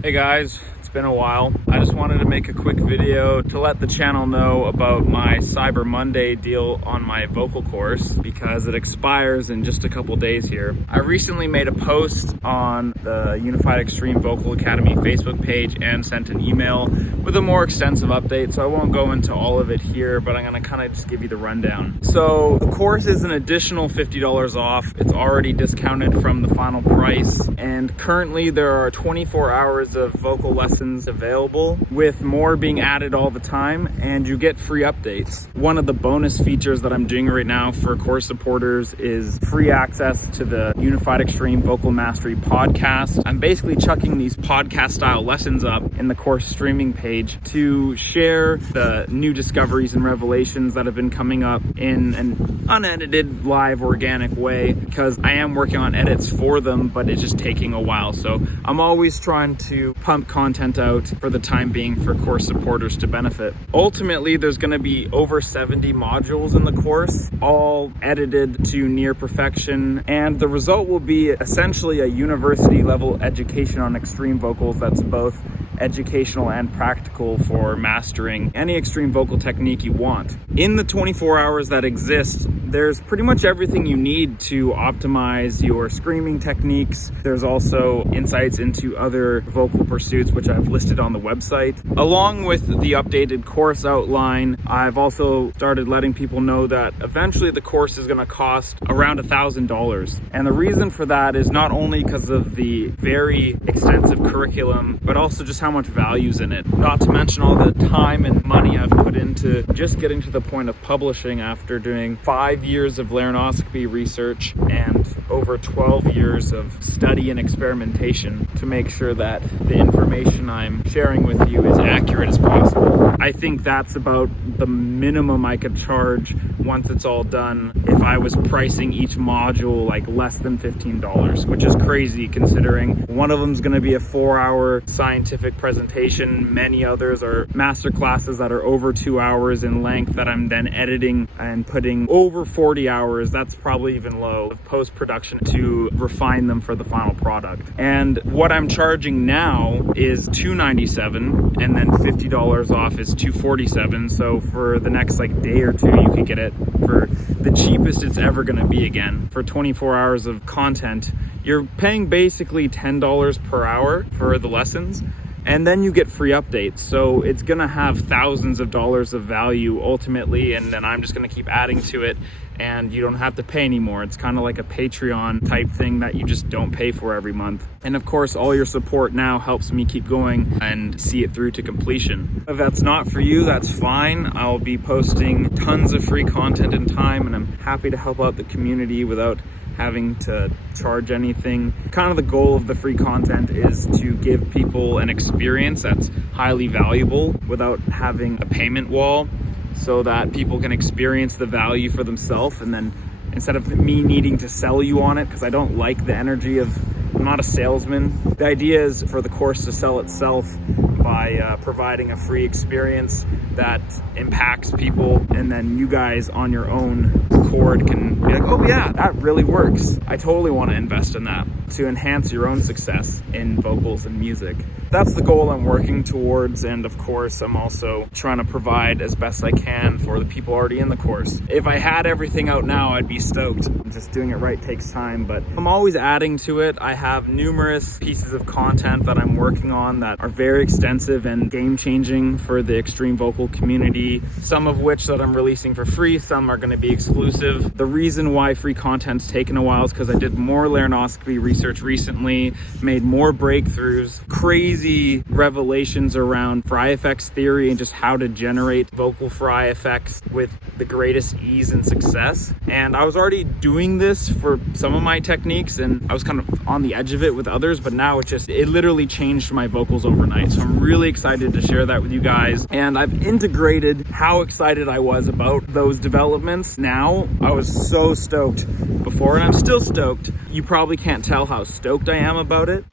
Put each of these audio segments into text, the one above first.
Hey guys, it's been a while. I just wanted to make a quick video to let the channel know about my Cyber Monday deal on my vocal course because it expires in just a couple days here. I recently made a post on the Unified Extreme Vocal Academy Facebook page and sent an email with a more extensive update, so I won't go into all of it here, but I'm gonna kind of just give you the rundown. So the course is an additional $50 off. It's already discounted from the final price, and currently there are 24 hours of vocal lessons available, with more being added all the time, and you get free updates. One of the bonus features that I'm doing right now for course supporters is free access to the Unified Extreme Vocal Mastery podcast. I'm basically chucking these podcast style lessons up in the course streaming page to share the new discoveries and revelations that have been coming up in an unedited, live, organic way, because I am working on edits for them, but it's just taking a while. So I'm always trying to pump content out for the time being for course supporters to benefit. Ultimately, there's going to be over 70 modules in the course, all edited to near perfection, and the result will be essentially a university level education on extreme vocals that's both educational and practical for mastering any extreme vocal technique you want. In the 24 hours that exist, there's pretty much everything you need to optimize your screaming techniques. There's also insights into other vocal pursuits, which I've listed on the website. Along with the updated course outline, I've also started letting people know that eventually the course is going to cost around $1,000. And the reason for that is not only because of the very extensive curriculum, but also just how much value's in it. Not to mention all the time and money I've put into just getting to the point of publishing after doing 5 years of laryngoscopy research and over 12 years of study and experimentation to make sure that the information I'm sharing with you is accurate as possible. I think that's about the minimum I could charge once it's all done if I was pricing each module like less than $15, which is crazy considering one of them is going to be a 4-hour scientific presentation. Many others are master classes that are over 2 hours in length that I'm then editing and putting over 40 hours, that's probably even low, of post-production to refine them for the final product. And what I'm charging now is $297, and then $50 off is $247. So for the next day or two, you could get it for the cheapest it's ever going to be again. For 24 hours of content, you're paying basically $10 per hour for the lessons, and then you get free updates. So it's gonna have thousands of dollars of value ultimately, and then I'm just gonna keep adding to it, and you don't have to pay anymore. It's kind of like a Patreon type thing that you just don't pay for every month. And of course, all your support now helps me keep going and see it through to completion. If that's not for you, that's fine. I'll be posting tons of free content in time, and I'm happy to help out the community without having to charge anything. Kind of the goal of the free content is to give people an experience that's highly valuable without having a payment wall, so that people can experience the value for themselves, and then instead of me needing to sell you on it, because I don't like the energy of, I'm not a salesman. The idea is for the course to sell itself by providing a free experience that impacts people, and then you guys on your own accord can be like, oh yeah, that really works. I totally want to invest in that to enhance your own success in vocals and music. That's the goal I'm working towards, and of course I'm also trying to provide as best I can for the people already in the course. If I had everything out now, I'd be stoked. Just doing it right takes time, but I'm always adding to it. I have numerous pieces of content that I'm working on that are very extensive and game-changing for the extreme vocal community, some of which that I'm releasing for free, some are going to be exclusive. The reason why free content's taken a while is because I did more laryngoscopy research recently, made more breakthroughs, crazy revelations around fry effects theory and just how to generate vocal fry effects with the greatest ease and success. And I was already doing this for some of my techniques, and I was kind of on the edge of it with others, but now it literally changed my vocals overnight. So I'm really excited to share that with you guys. And I've integrated how excited I was about those developments. Now, I was so stoked before, and I'm still stoked. You probably can't tell how stoked I am about it.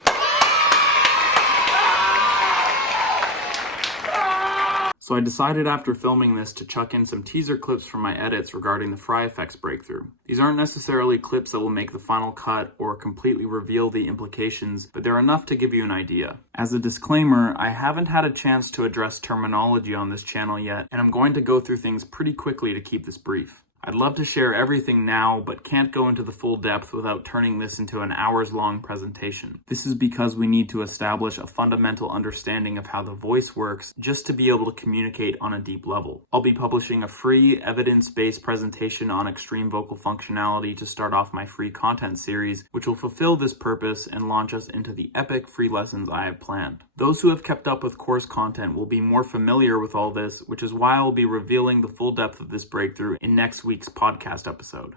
So I decided after filming this to chuck in some teaser clips from my edits regarding the Fry Effects breakthrough. These aren't necessarily clips that will make the final cut or completely reveal the implications, but they're enough to give you an idea. As a disclaimer, I haven't had a chance to address terminology on this channel yet, and I'm going to go through things pretty quickly to keep this brief. I'd love to share everything now, but can't go into the full depth without turning this into an hours-long presentation. This is because we need to establish a fundamental understanding of how the voice works just to be able to communicate on a deep level. I'll be publishing a free, evidence-based presentation on extreme vocal functionality to start off my free content series, which will fulfill this purpose and launch us into the epic free lessons I have planned. Those who have kept up with course content will be more familiar with all this, which is why I'll be revealing the full depth of this breakthrough in next week's podcast episode.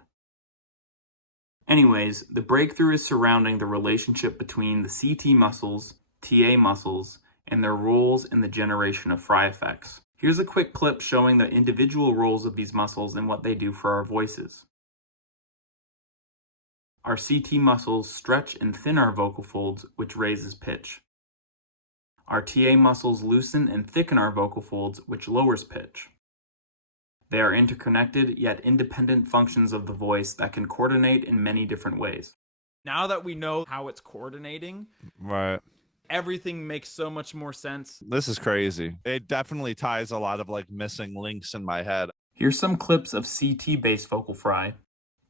Anyways, the breakthrough is surrounding the relationship between the CT muscles, TA muscles, and their roles in the generation of Fry effects. Here's a quick clip showing the individual roles of these muscles and what they do for our voices. Our CT muscles stretch and thin our vocal folds, which raises pitch. Our TA muscles loosen and thicken our vocal folds, which lowers pitch. They are interconnected yet independent functions of the voice that can coordinate in many different ways. Now that we know how it's coordinating, Right. everything makes so much more sense. This is crazy. It definitely ties a lot of like missing links in my head. Here's some clips of CT-based vocal fry,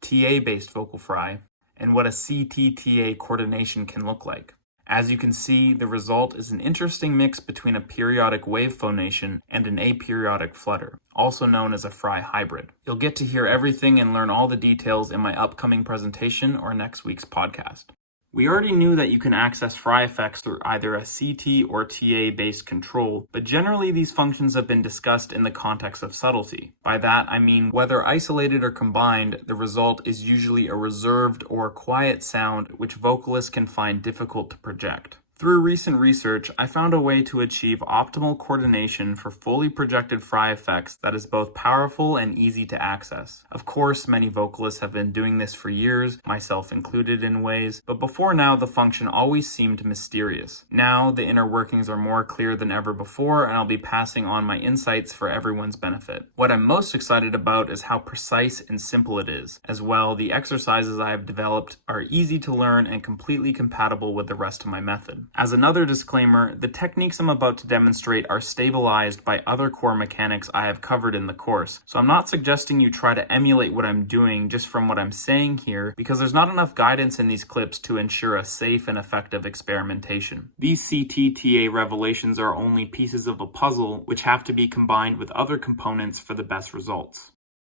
TA-based vocal fry, and what a CT-TA coordination can look like. As you can see, the result is an interesting mix between a periodic wave phonation and an aperiodic flutter, also known as a Fry hybrid. You'll get to hear everything and learn all the details in my upcoming presentation or next week's podcast. We already knew that you can access Fry effects through either a CT or TA-based control, but generally these functions have been discussed in the context of subtlety. By that, I mean whether isolated or combined, the result is usually a reserved or quiet sound which vocalists can find difficult to project. Through recent research, I found a way to achieve optimal coordination for fully projected Fry effects that is both powerful and easy to access. Of course, many vocalists have been doing this for years, myself included in ways, but before now the function always seemed mysterious. Now, the inner workings are more clear than ever before, and I'll be passing on my insights for everyone's benefit. What I'm most excited about is how precise and simple it is. As well, the exercises I have developed are easy to learn and completely compatible with the rest of my method. As another disclaimer, the techniques I'm about to demonstrate are stabilized by other core mechanics I have covered in the course, so I'm not suggesting you try to emulate what I'm doing just from what I'm saying here, because there's not enough guidance in these clips to ensure a safe and effective experimentation. These CT-TA revelations are only pieces of a puzzle which have to be combined with other components for the best results.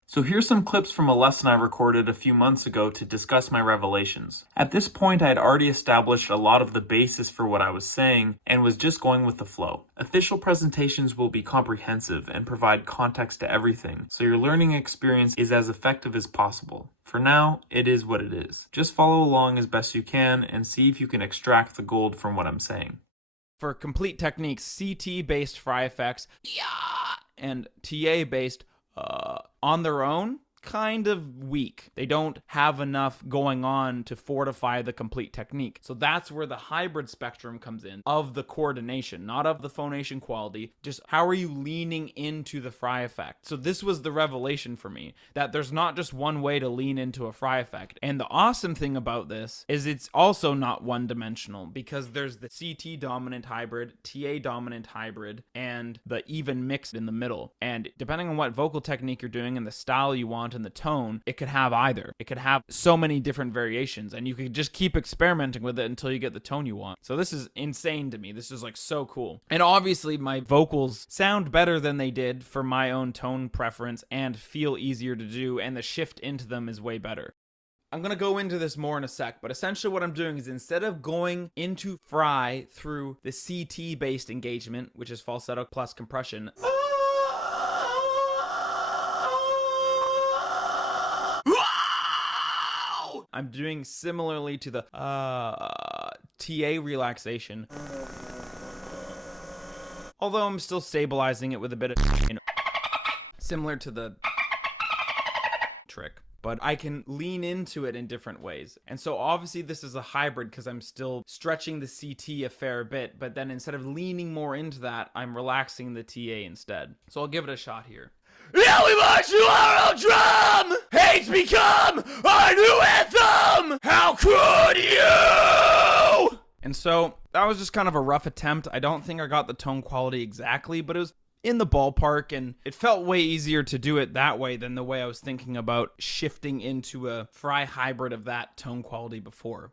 So here's some clips from a lesson I recorded a few months ago to discuss my revelations. At this point, I had already established a lot of the basis for what I was saying and was just going with the flow. Official presentations will be comprehensive and provide context to everything, so your learning experience is as effective as possible. For now, it is what it is. Just follow along as best you can and see if you can extract the gold from what I'm saying. For complete techniques, CT-based Fry effects, and TA-based on their own, kind of weak. They don't have enough going on to fortify the complete technique. So that's where the hybrid spectrum comes in, of the coordination, not of the phonation quality, just how are you leaning into the Fry effect. So this was the revelation for me, that there's not just one way to lean into a Fry effect. And the awesome thing about this is it's also not one-dimensional, because there's the CT dominant hybrid, TA dominant hybrid, and the even mix in the middle. And depending on what vocal technique you're doing and the style you want and the tone, it could have either. It could have so many different variations, and you could just keep experimenting with it until you get the tone you want. So this is insane to me. This is like so cool. And obviously my vocals sound better than they did for my own tone preference and feel easier to do, and the shift into them is way better. I'm going to go into this more in a sec, but essentially what I'm doing is instead of going into Fry through the CT-based engagement, which is falsetto plus compression, I'm doing similarly to the TA relaxation, although I'm still stabilizing it with a bit of similar to the trick. but I can lean into it in different ways. And so obviously this is a hybrid because I'm still stretching the CT a fair bit, but then instead of leaning more into that, I'm relaxing the TA instead. So I'll give it a shot here. Now we march to our own drum! Hate's become our new anthem! How could you? And so that was just kind of a rough attempt. I don't think I got the tone quality exactly, but it was in the ballpark, and it felt way easier to do it that way than the way I was thinking about shifting into a Fry hybrid of that tone quality before.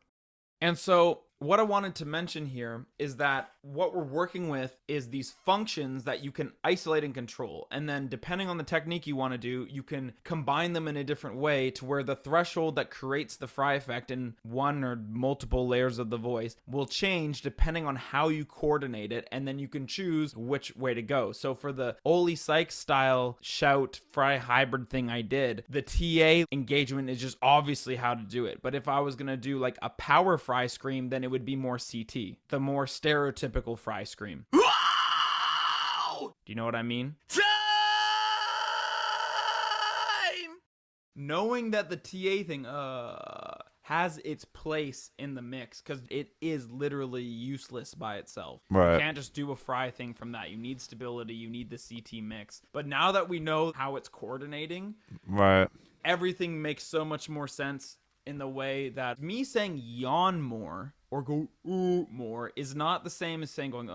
And so what I wanted to mention here is that what we're working with is these functions that you can isolate and control. And then depending on the technique you want to do, you can combine them in a different way to where the threshold that creates the Fry effect in one or multiple layers of the voice will change depending on how you coordinate it. And then you can choose which way to go. So for the Oli Sykes style shout Fry hybrid thing I did, the TA engagement is just obviously how to do it. But if I was going to do like a power Fry scream, then it would be more CT, the more stereotypical Fry scream. Do you know what I mean? Time! Knowing that the TA thing has its place in the mix, because it is literally useless by itself. Right. You can't just do a Fry thing from that. You need stability, you need the CT mix. But now that we know how it's coordinating, Right. everything makes so much more sense in the way that me saying yawn more or go ooh more is not the same as saying going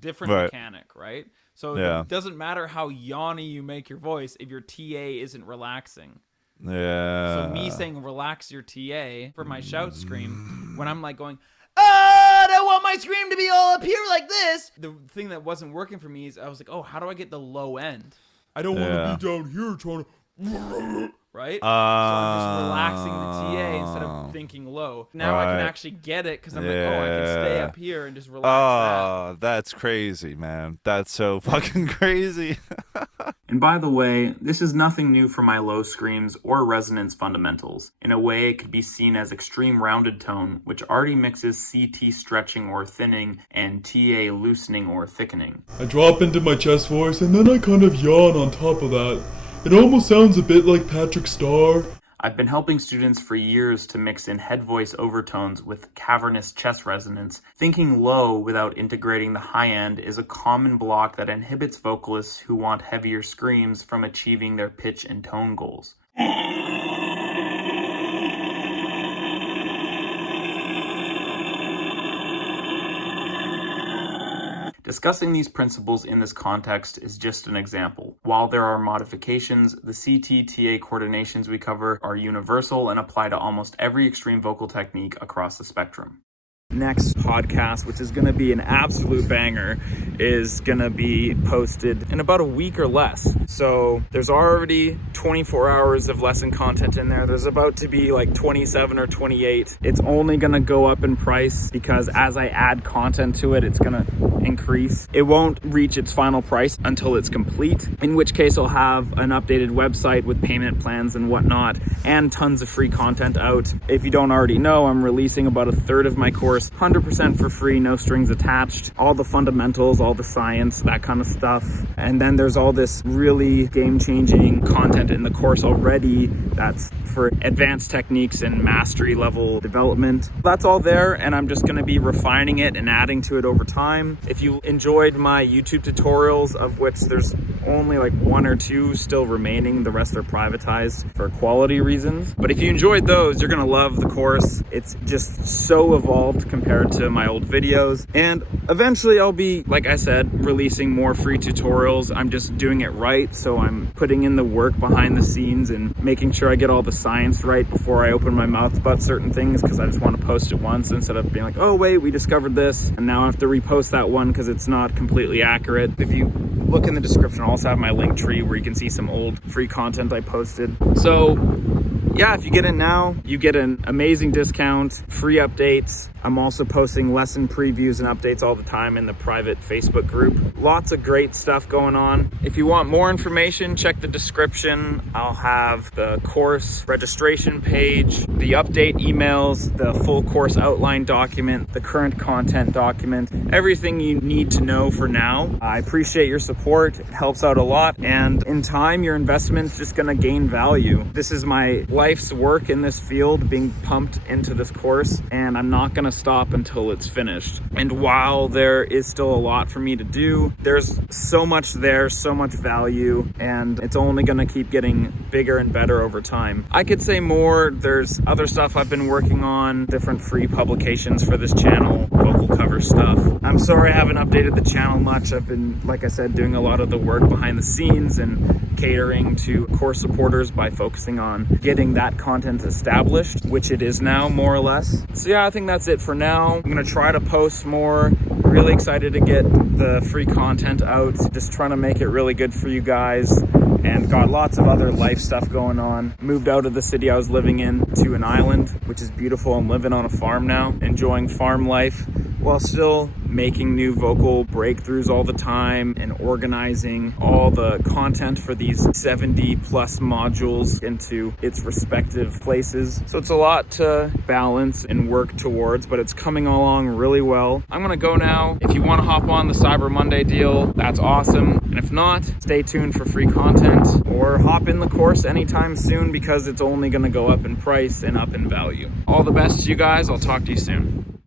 different Right. mechanic, right? So Yeah. it doesn't matter how yawny you make your voice if your TA isn't relaxing. Yeah. So me saying relax your TA for my shout scream, when I'm like going, I don't want my scream to be all up here like this. The thing that wasn't working for me is I was like, oh, how do I get the low end? I don't want to be down here trying to... Right? So I'm just relaxing the TA instead of thinking low. Now I can actually get it because I'm like, oh, I can stay up here and just relax Oh, that's crazy, man. That's so fucking crazy. And by the way, this is nothing new for my low screams or resonance fundamentals. In a way, it could be seen as extreme rounded tone, which already mixes CT stretching or thinning and TA loosening or thickening. I drop into my chest voice and then I kind of yawn on top of that. It almost sounds a bit like Patrick Starr. I've been helping students for years to mix in head voice overtones with cavernous chest resonance. Thinking low without integrating the high end is a common block that inhibits vocalists who want heavier screams from achieving their pitch and tone goals. Discussing these principles in this context is just an example. While there are modifications, the CT-TA coordinations we cover are universal and apply to almost every extreme vocal technique across the spectrum. Next podcast, which is going to be an absolute banger, is going to be posted in about a week or less. So there's already 24 hours of lesson content in there. There's about to be like 27 or 28. It's only going to go up in price because as I add content to it, it's going to increase. It won't reach its final price until it's complete, in which case I'll have an updated website with payment plans and whatnot, and tons of free content out. If you don't already know, I'm releasing about a third of my course 100% for free, no strings attached. All the fundamentals, all the science, that kind of stuff. And then there's all this really game-changing content in the course already that's for advanced techniques and mastery level development. That's all there, and I'm just going to be refining it and adding to it over time. If you enjoyed my YouTube tutorials, of which there's only like 1 or 2 still remaining, the rest are privatized for quality reasons. But if you enjoyed those, you're going to love the course. It's just so evolved compared to my old videos. And eventually I'll be, like I said, releasing more free tutorials. I'm just doing it right. So I'm putting in the work behind the scenes and making sure I get all the science right before I open my mouth about certain things, because I just want to post it once instead of being like, oh wait, we discovered this and now I have to repost that one because it's not completely accurate. If you look in the description, I'll also have my link tree where you can see some old free content I posted. So yeah, if you get in now, you get an amazing discount, free updates. I'm also posting lesson previews and updates all the time in the private Facebook group. Lots of great stuff going on. If you want more information, check the description. I'll have the course registration page, the update emails, the full course outline document, the current content document, everything you need to know for now. I appreciate your support. It helps out a lot. And in time, your investment's just gonna gain value. This is my life's work in this field being pumped into this course, and I'm not gonna stop until it's finished. And while there is still a lot for me to do, there's so much there, so much value, and it's only gonna keep getting bigger and better over time. I could say more. There's other stuff I've been working on, different free publications for this channel, vocal cover stuff. I'm sorry I haven't updated the channel much. I've been, like I said, doing a lot of the work behind the scenes and catering to course supporters by focusing on getting that content established, which it is now, more or less. So yeah, I think that's it for now. I'm gonna try to post more. Really excited to get the free content out. Just trying to make it really good for you guys. And got lots of other life stuff going on. Moved out of the city I was living in to an island, which is beautiful. I'm living on a farm now, enjoying farm life while still making new vocal breakthroughs all the time and organizing all the content for these 70 plus modules into its respective places. So it's a lot to balance and work towards, but it's coming along really well. I'm gonna go now. If you wanna hop on the Cyber Monday deal, that's awesome. And if not, stay tuned for free content or hop in the course anytime soon because it's only gonna go up in price and up in value. All the best to you guys. I'll talk to you soon.